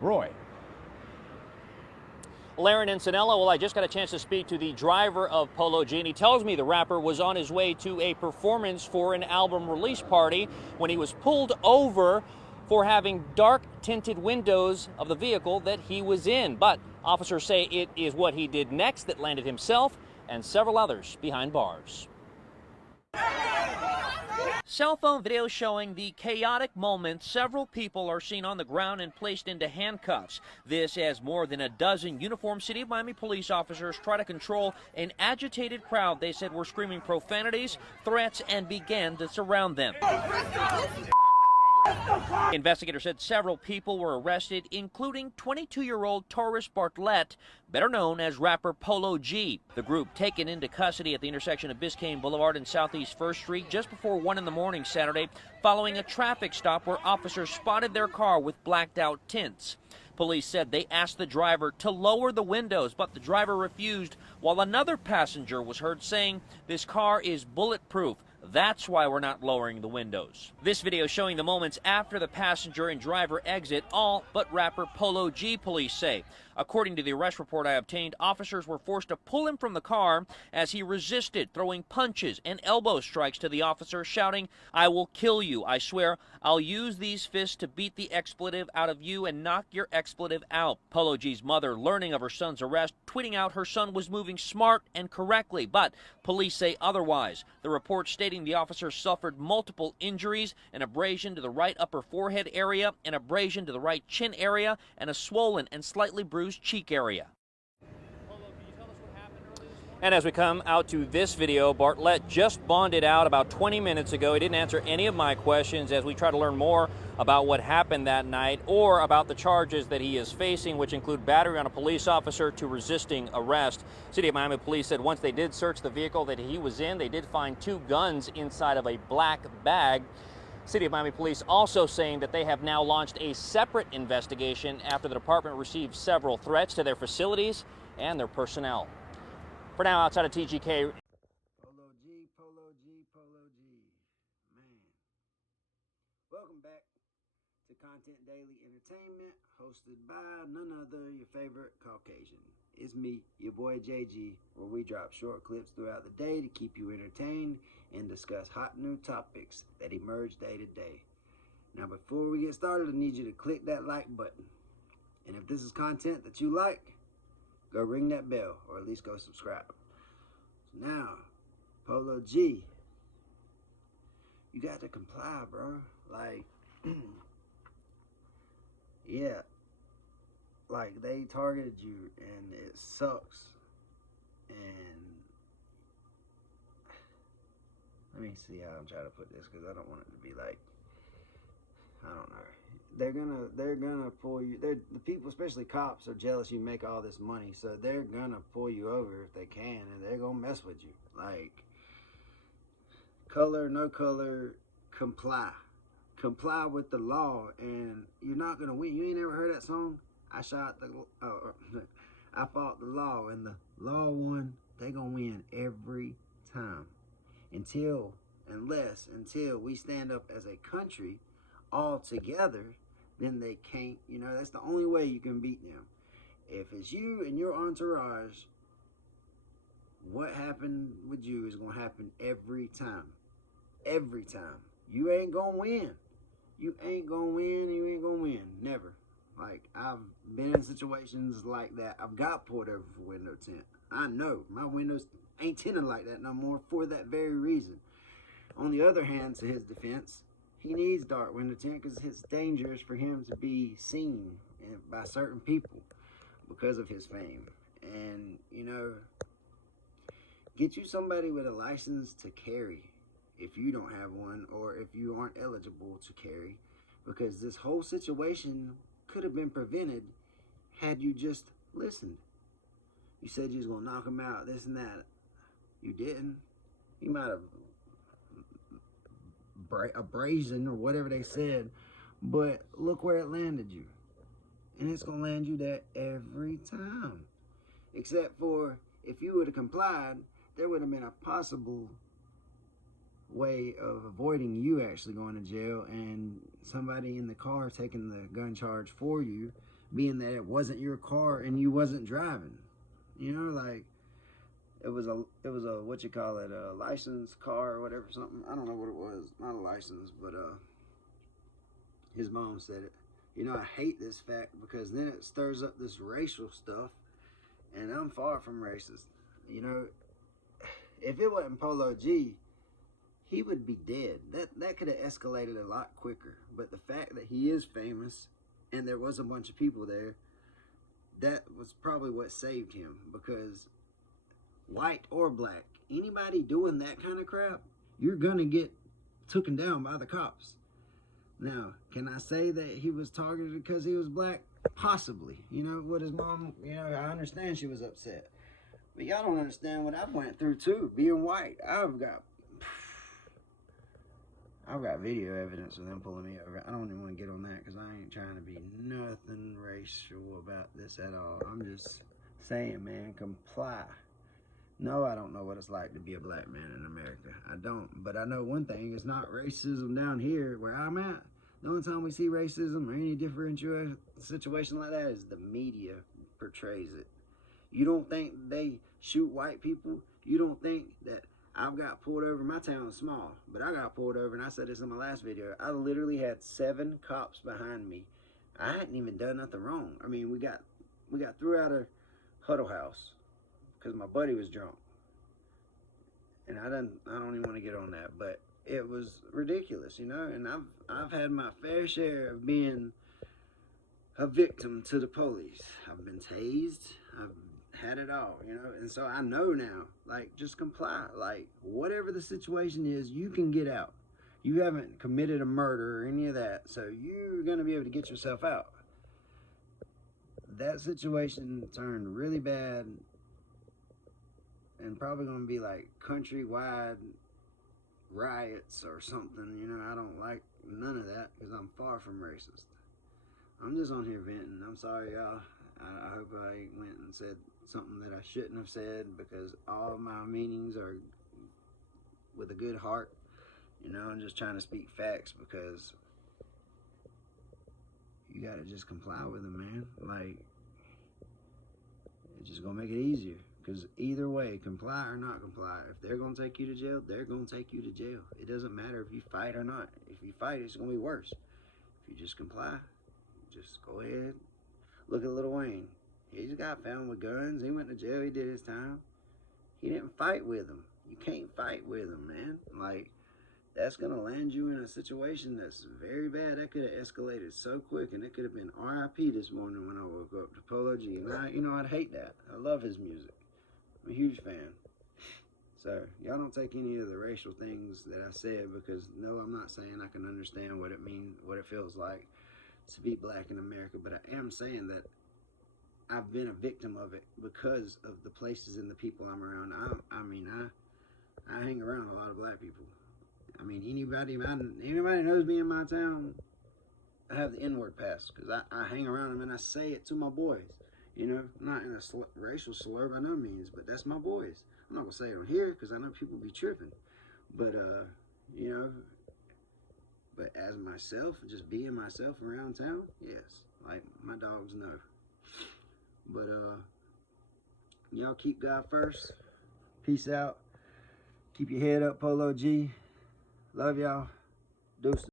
Roy. Laren Incinello, well, I just got a chance to speak to the driver of Polo G, and he tells me the rapper was on his way to a performance for an album release party when he was pulled over for having dark tinted windows of the vehicle that he was in. But officers say it is what he did next that landed himself and several others behind bars. Cell phone video showing the chaotic moment. Several people are seen on the ground and placed into handcuffs. This as more than a dozen uniformed City of Miami police officers try to control an agitated crowd they said were screaming profanities, threats, and began to surround them. Investigators said several people were arrested, including 22-year-old Taurus Bartlett, better known as rapper Polo G. The group taken into custody at the intersection of Biscayne Boulevard and Southeast 1st Street just before 1 in the morning Saturday, following a traffic stop where officers spotted their car with blacked-out tints. Police said they asked the driver to lower the windows, but the driver refused, while another passenger was heard saying, "This car is bulletproof. That's why we're not lowering the windows." This video showing the moments after the passenger and driver exit, all but rapper Polo G, police say. According to the arrest report I obtained, officers were forced to pull him from the car as he resisted, throwing punches and elbow strikes to the officer, shouting, "I will kill you. I swear I'll use these fists to beat the expletive out of you and knock your expletive out." Polo G's mother, learning of her son's arrest, tweeting out her son was moving smart and correctly, but police say otherwise. The report stating the officer suffered multiple injuries, an abrasion to the right upper forehead area, an abrasion to the right chin area, and a swollen and slightly bruised cheek area. And as we come out to this video, Bartlett just bonded out about 20 minutes ago. He didn't answer any of my questions as we try to learn more about what happened that night or about the charges that he is facing, which include battery on a police officer to resisting arrest. City of Miami police said once they did search the vehicle that he was in, they did find 2 guns inside of a black bag. City of Miami police also saying that they have now launched a separate investigation after the department received several threats to their facilities and their personnel. For now, outside of TGK. Polo G, Polo G, Polo G. Man. Welcome back to Content Daily Entertainment, hosted by none other, your favorite Caucasian. It's me, your boy JG, where we drop short clips throughout the day to keep you entertained and discuss hot new topics that emerge day to day. Now, before we get started, I need you to click that like button. And if this is content that you like, go ring that bell, or at least go subscribe. So now, Polo G, you got to comply, bro. Like, yeah, like they targeted you, and it sucks. And let me see how I'm trying to put this, because I don't want it to be like, I don't know. They're gonna pull you. The people, especially cops, are jealous you make all this money, so they're gonna pull you over if they can, and they're gonna mess with you. Like, color, no color, comply with the law, and you're not gonna win. You ain't ever heard that song? I fought the law, and the law won. They gonna win every time, until we stand up as a country all together. Then they can't. You know, that's the only way you can beat them. If it's you and your entourage, what happened with you is gonna happen every time. Every time. You ain't gonna win. You ain't gonna win. Never. Like, I've been in situations like that. I've got pulled over for window tint. I know my windows ain't tinted like that no more for that very reason. On the other hand, to his defense, he needs dark window tint because it's dangerous for him to be seen by certain people because of his fame. And, you know, get you somebody with a license to carry if you don't have one, or if you aren't eligible to carry, because this whole situation could have been prevented had you just listened. You said you was gonna knock him out, this and that. You didn't. You might have abrasion or whatever they said, but look where it landed you. And it's gonna land you there every time. Except for if you would have complied, there would have been a possible way of avoiding you actually going to jail and somebody in the car taking the gun charge for you being that it wasn't your car and you wasn't driving. You know, like it was a what you call it, a licensed car or whatever, something. I don't know what it was. Not a license, but his mom said it. You know, I hate this fact because then it stirs up this racial stuff, and I'm far from racist. You know, if it wasn't Polo G, he would be dead. That could have escalated a lot quicker. But the fact that he is famous and there was a bunch of people there, that was probably what saved him. Because white or black, anybody doing that kind of crap, you're gonna get taken down by the cops. Now, can I say that he was targeted because he was black? Possibly. You know, with his mom, you know, I understand she was upset. But y'all don't understand what I've went through too, being white. I've got video evidence of them pulling me over. I don't even want to get on that because I ain't trying to be nothing racial about this at all. I'm just saying, man, comply. No, I don't know what it's like to be a black man in America. I don't. But I know one thing, it's not racism down here where I'm at. The only time we see racism or any different situation like that is the media portrays it. You don't think they shoot white people? You don't think that I've got pulled over? My town's small, but I got pulled over, and I said this in my last video. I literally had 7 cops behind me. I hadn't even done nothing wrong. I mean, we got threw out of Huddle House because my buddy was drunk, and I don't even want to get on that, but it was ridiculous, you know. And I've had my fair share of being a victim to the police. I've been tased. I've had it all, you know. And so I know now, like, just comply. Like, whatever the situation is, you can get out. You haven't committed a murder or any of that, so you're gonna be able to get yourself out. That situation turned really bad, and probably gonna be like countrywide riots or something. You know, I don't like none of that because I'm far from racist. I'm just on here venting. I'm sorry, y'all. I hope I went and said something that I shouldn't have said, because all my meanings are with a good heart. You know, I'm just trying to speak facts, because you gotta just comply with them, man. Like, it's just gonna make it easier. Because either way, comply or not comply, if they're gonna take you to jail, they're gonna take you to jail. It doesn't matter if you fight or not. If you fight, it's gonna be worse. If you just comply, just go ahead. Look at Lil Wayne. He just got found with guns. He went to jail. He did his time. He didn't fight with them. You can't fight with them, man. Like, that's gonna land you in a situation that's very bad. That could have escalated so quick, and it could have been RIP this morning when I woke up to Polo G. And you know, I'd hate that. I love his music. I'm a huge fan. So y'all don't take any of the racial things that I said, because no, I'm not saying I can understand what it means, what it feels like to be black in America, but I am saying that I've been a victim of it because of the places and the people I'm around. I hang around a lot of black people. I mean, anybody knows me in my town, I have the N-word pass, because I hang around them and I say it to my boys. You know, not in a racial slur by no means, but that's my boys. I'm not gonna say it on here because I know people be tripping, but you know, but as myself, just being myself around town, yes, like my dogs know. But y'all keep God first. Peace out. Keep your head up, Polo G. Love y'all. Deuces.